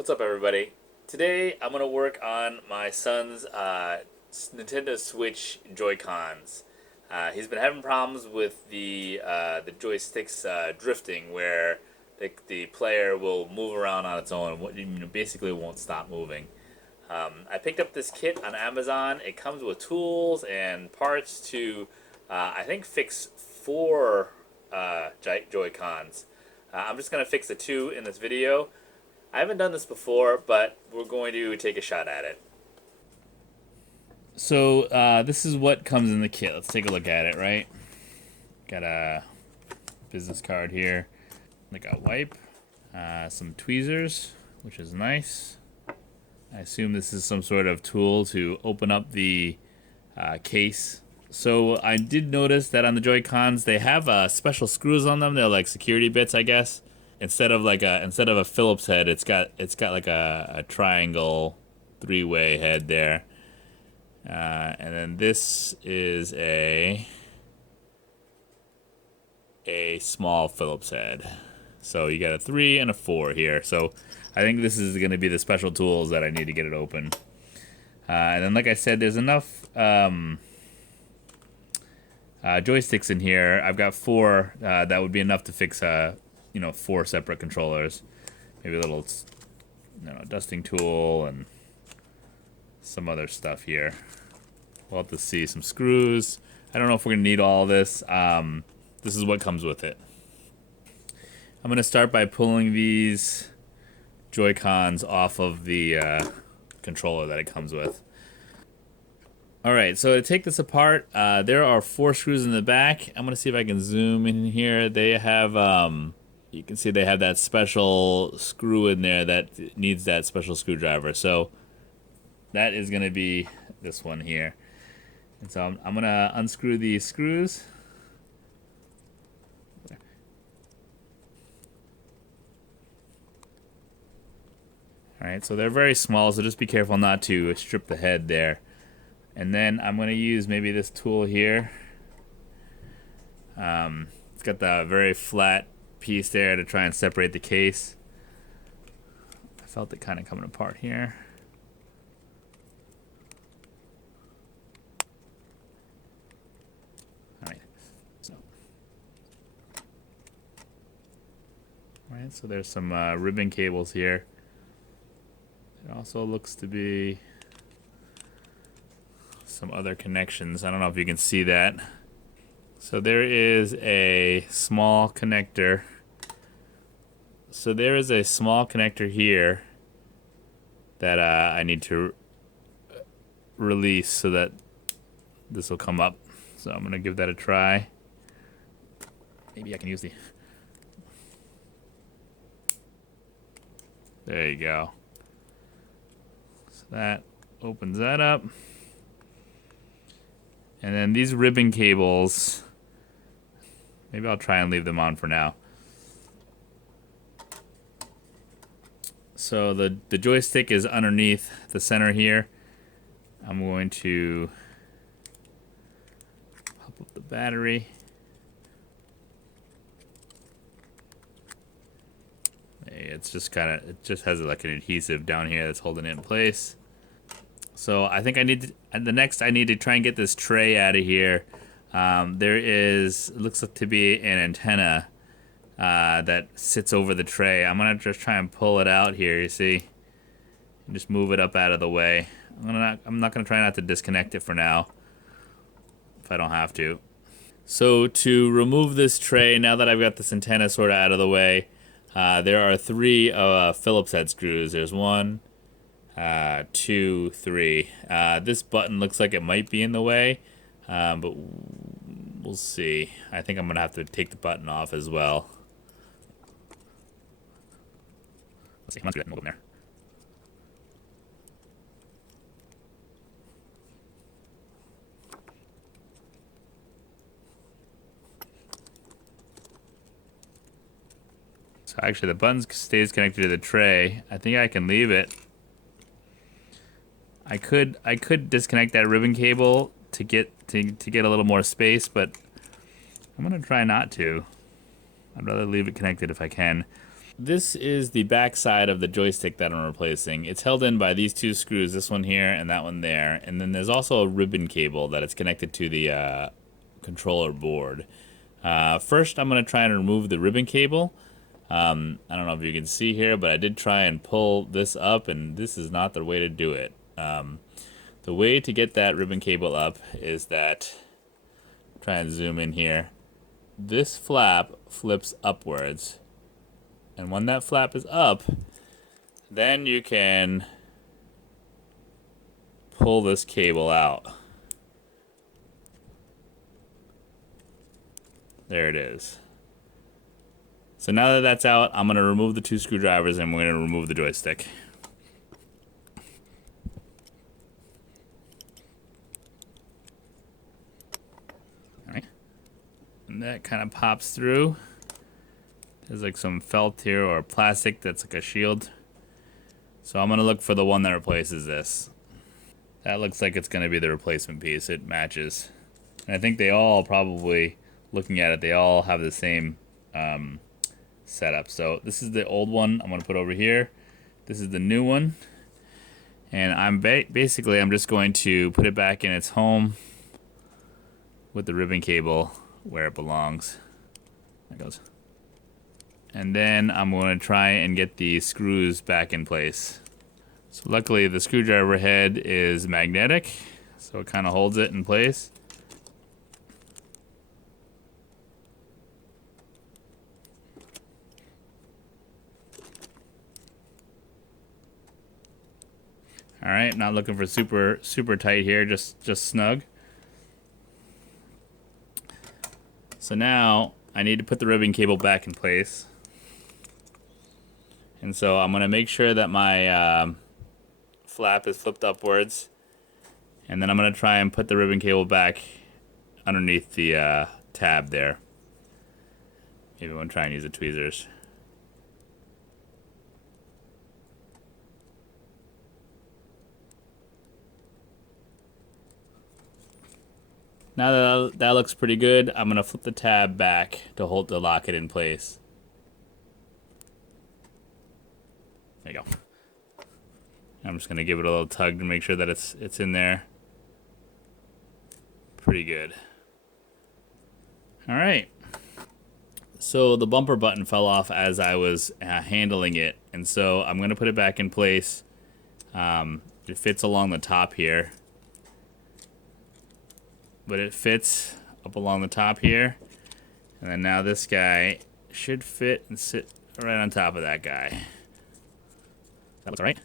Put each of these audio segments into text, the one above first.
What's up, everybody? Today I'm gonna work on my son's Nintendo Switch Joy-Cons. He's been having problems with the joysticks drifting, where the player will move around on its own. Basically won't stop moving. I picked up this kit on Amazon. It comes with tools and parts to, I think, fix four Joy-Cons. I'm just gonna fix the two in this video. I haven't done this before, but we're going to take a shot at it. So this is what comes in the kit. Let's take a look at it, right? Got a business card here, like a wipe, some tweezers, which is nice. I assume this is some sort of tool to open up the case. So I did notice that on the Joy-Cons they have special screws on them. They're like security bits, I guess. Instead of a Phillips head, it's got like a triangle three-way head there. And then this is a small Phillips head. So you got a 3 and a 4 here. So I think this is going to be the special tools that I need to get it open. And then, like I said, there's enough joysticks in here. I've got 4. That would be enough to fix 4 separate controllers. Maybe a little, dusting tool and some other stuff here. We'll have to see some screws. I don't know if we're gonna need all this. This is what comes with it. I'm gonna start by pulling these Joy-Cons off of the controller that it comes with. Alright, so to take this apart, there are 4 screws in the back. I'm gonna see if I can zoom in here. They have, you can see they have that special screw in there that needs that special screwdriver. So that is gonna be this one here. And so I'm gonna unscrew these screws. Alright, so they're very small, so just be careful not to strip the head there. And then I'm gonna use maybe this tool here. It's got the very flat piece there to try and separate the case. I felt it kind of coming apart here. Alright, so there's some ribbon cables here. It also looks to be some other connections. I don't know if you can see that. So there is a small connector. So there is a small connector here that I need to release so that this will come up. So I'm gonna give that a try. Maybe I can use the... There you go. So that opens that up. And then these ribbon cables, maybe I'll try and leave them on for now. So the joystick is underneath the center here. I'm going to pop up the battery. It's just it just has like an adhesive down here that's holding it in place. So I think I need to try and get this tray out of here. There is, it looks like to be an antenna that sits over the tray. I'm gonna just try and pull it out here, you see, and just move it up out of the way. I'm not gonna try not to disconnect it for now, if I don't have to. So to remove this tray, now that I've got this antenna sort of out of the way, there are 3 Phillips head screws. There's 1, 2, 3. This button looks like it might be in the way, but we'll see. I think I'm gonna have to take the button off as well. Let's see. I'm not sure that move in there. So actually, the button stays connected to the tray. I think I can leave it. I could disconnect that ribbon cable to get a little more space, but I'm gonna try not to. I'd rather leave it connected if I can. this is the back side of the joystick that I'm replacing. It's held in by these two screws, this one here and that one there. And then there's also a ribbon cable that is connected to the controller board. First, I'm going to try and remove the ribbon cable. I don't know if you can see here, but I did try and pull this up, and this is not the way to do it. The way to get that ribbon cable up is that, try and zoom in here, this flap flips upwards. And when that flap is up, then you can pull this cable out. There it is. So now that that's out, I'm going to remove the two screwdrivers and we're going to remove the joystick. All right. And that kind of pops through. There's like some felt here or plastic that's like a shield. So I'm going to look for the one that replaces this. That looks like it's going to be the replacement piece. It matches. And I think they all probably, looking at it, they all have the same setup. So this is the old one I'm going to put over here. This is the new one. And I'm basically I'm just going to put it back in its home with the ribbon cable where it belongs. There it goes. And then I'm going to try and get the screws back in place. So luckily the screwdriver head is magnetic, so it kind of holds it in place. All right, not looking for super tight here, just snug. So now I need to put the ribbon cable back in place. And so I'm going to make sure that my flap is flipped upwards. And then I'm going to try and put the ribbon cable back underneath the tab there. Maybe I'm going to try and use the tweezers. Now that looks pretty good, I'm going to flip the tab back to lock it in place. There you go. I'm just going to give it a little tug to make sure that it's in there. Pretty good. All right. So the bumper button fell off as I was handling it, and so I'm going to put it back in place. It fits along the top here. But it fits up along the top here. And then now this guy should fit and sit right on top of that guy. That looks all right.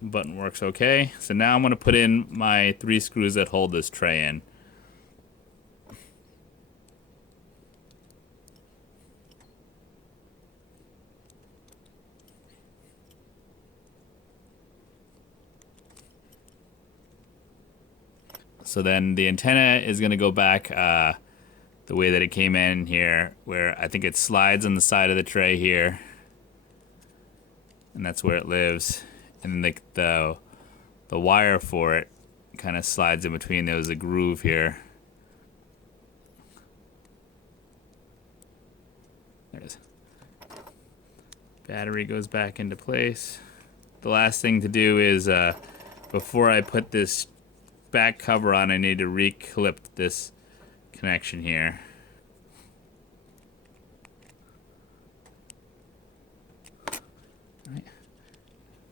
Button works okay. So now I'm going to put in my 3 screws that hold this tray in. So then the antenna is going to go back the way that it came in here, where I think it slides on the side of the tray here. And that's where it lives. And then the wire for it kind of slides in between. There was a groove here. There it is. Battery goes back into place. The last thing to do is before I put this back cover on, I need to reclip this connection here. Right.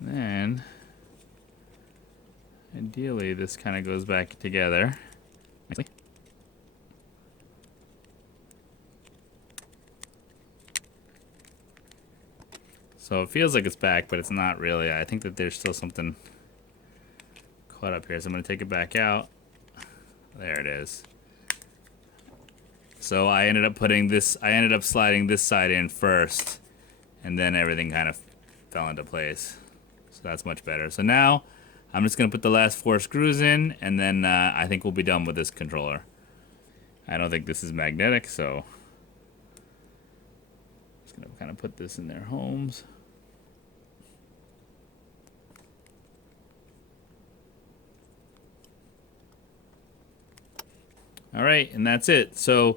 Then ideally this kind of goes back together nicely. So it feels like it's back, but it's not really. I think that there's still something caught up here, so I'm going to take it back out. There it is. So I ended up sliding this side in first, and then everything kind of fell into place. So that's much better. So now I'm just going to put the last 4 screws in, and then I think we'll be done with this controller. I don't think this is magnetic, so I'm just going to kind of put this in their homes. All right, and that's it. So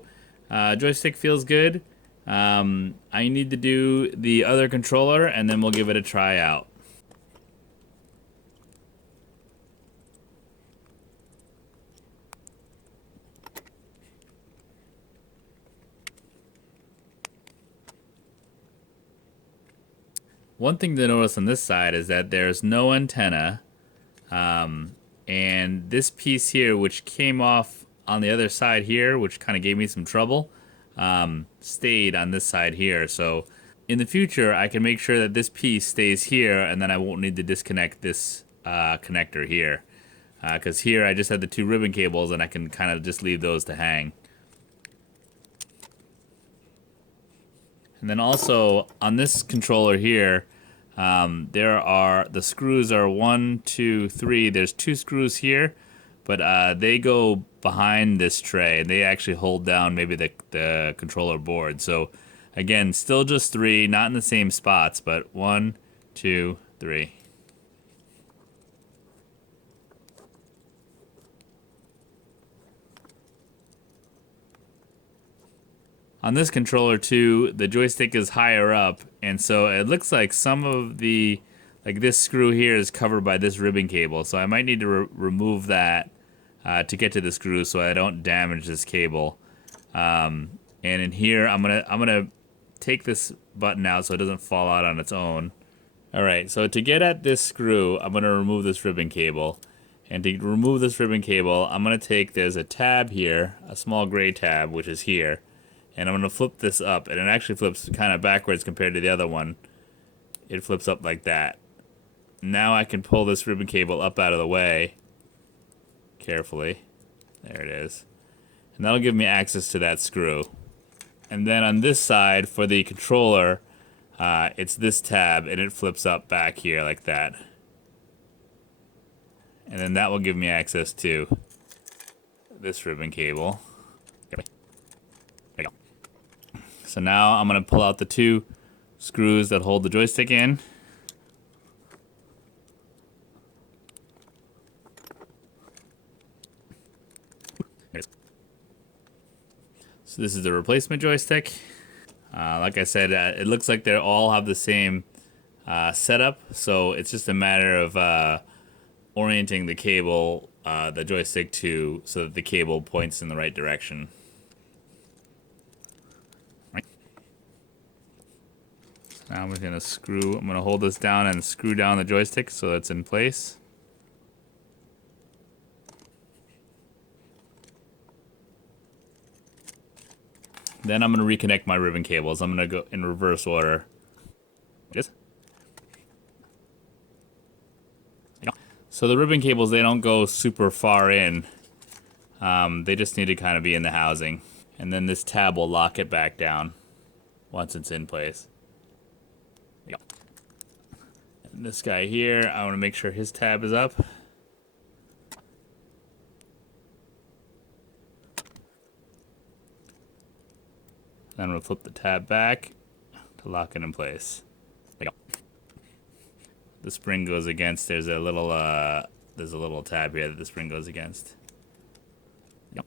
joystick feels good. I need to do the other controller, and then we'll give it a try out. One thing to notice on this side is that there's no antenna, and this piece here, which came off on the other side here, which kind of gave me some trouble, stayed on this side here. So in the future, I can make sure that this piece stays here, and then I won't need to disconnect this connector here. Because here I just had the two ribbon cables, and I can kind of just leave those to hang. And then also on this controller here, the screws are 1, 2, 3. There's 2 screws here, but they go behind this tray, and they actually hold down maybe the controller board. So again, still just 3, not in the same spots, but 1, 2, 3. On this controller too, the joystick is higher up, and so it looks like some of the, like this screw here is covered by this ribbon cable, so I might need to remove that to get to the screw so I don't damage this cable. And in here, I'm gonna take this button out so it doesn't fall out on its own. All right, so to get at this screw, I'm gonna remove this ribbon cable. And to remove this ribbon cable, I'm gonna take, there's a tab here, a small gray tab, which is here. And I'm going to flip this up, and it actually flips kind of backwards compared to the other one. It flips up like that. Now I can pull this ribbon cable up out of the way. Carefully. There it is. And that'll give me access to that screw. And then on this side, for the controller, it's this tab, and it flips up back here like that. And then that will give me access to this ribbon cable. So now I'm going to pull out the 2 screws that hold the joystick in. So this is the replacement joystick. Like I said, it looks like they all have the same setup, so it's just a matter of orienting the cable, the joystick to, so that the cable points in the right direction. Now I'm gonna hold this down and screw down the joystick so it's in place. Then I'm gonna reconnect my ribbon cables. I'm gonna go in reverse order. Yes. So the ribbon cables, they don't go super far in. They just need to kind of be in the housing. And then this tab will lock it back down once it's in place. And this guy here, I want to make sure his tab is up. Then I'm going to flip the tab back to lock it in place. There you go. The spring goes against, there's a little tab here that the spring goes against. Yep.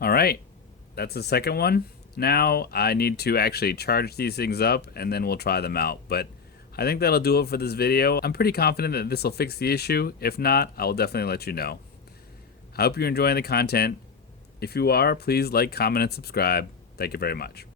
All right, that's the second one. Now I need to actually charge these things up, and then we'll try them out. But I think that'll do it for this video. I'm pretty confident that this will fix the issue. If not, I will definitely let you know. I hope you're enjoying the content. If you are, please like, comment, and subscribe. Thank you very much.